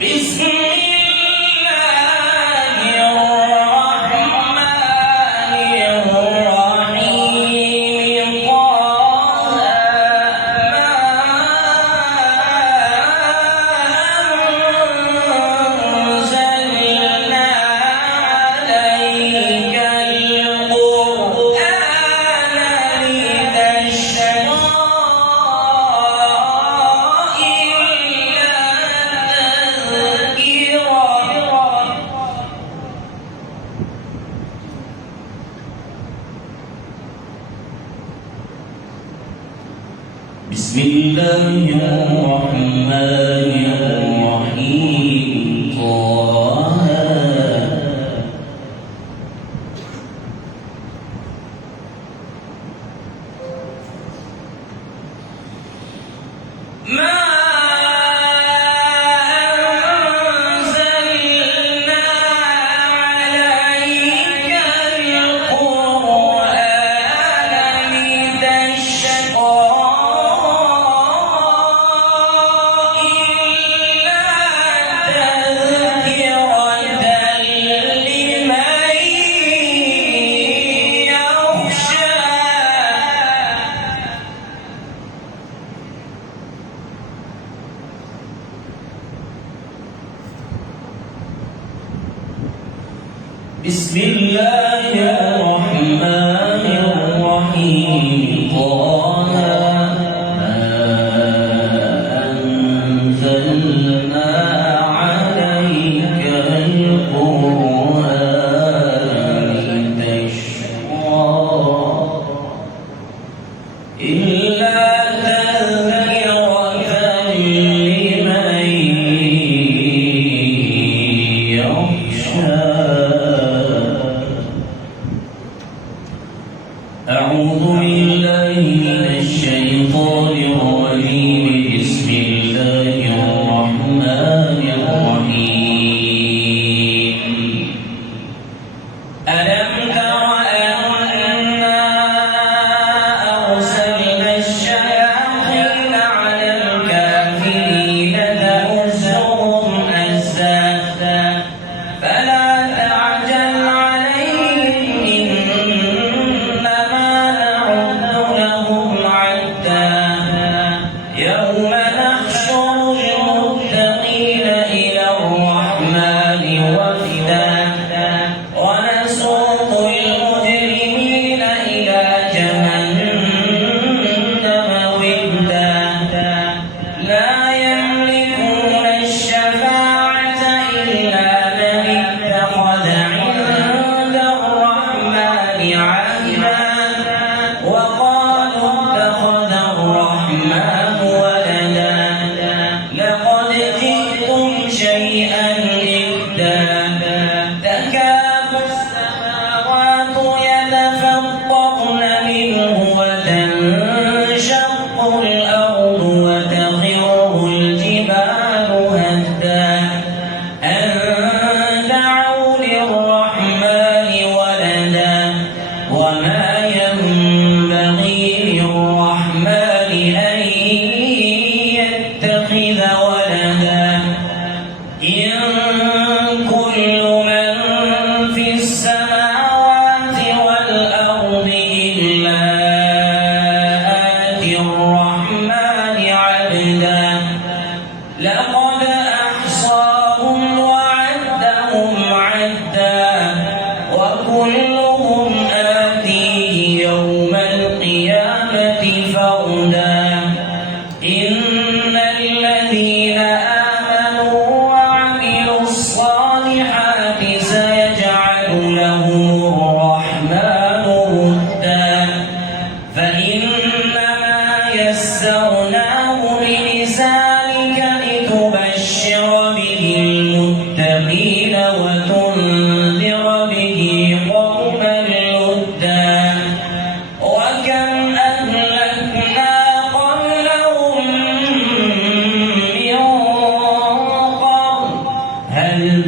بسم الله الرحمن الرحيم طه ما بسم الله الرحمن الرحيم طه ما أنزلنا عليك القرآن لتشقى إلا تذكرة لمن يخشى أعوذ بالله من الشيطان الرجيم بسم الله الرحمن الرحيم ألم تر أنا أرسلنا الشياطين على الكافرين تؤزهم أزا فلا تعجل عليهم يوم نحشر المتقين إلى الرحمن وفدا ونسوق المجرمين إلى جهنم وردا لا يملكون الشفاعة إلا من اتخذ عند الرحمن عهدا وقالوا اتخذ الرحمن لقد جئتم شيئا إدا تكاد السماوات يتفطرن منه وتنشق الأرض وتخر الجبال هدا أن دعوا للرحمن ولدا وما ينبغي للرحمن أن يتخذ ولدا إن كل من في السماوات والأرض إلا آتي الرحمن عبدا لقد أحصاهم وعدهم عدا وكلهم آتيه يوم القيامة فردا إن الذين آمنوا وعملوا الصالحات سيجعل لهم الرحمن ودا فإنما يسرناه بلسانك لتبشر به المتقين وتنذر به قوما لدا وكم أهلكنا قبلهم من قرن هل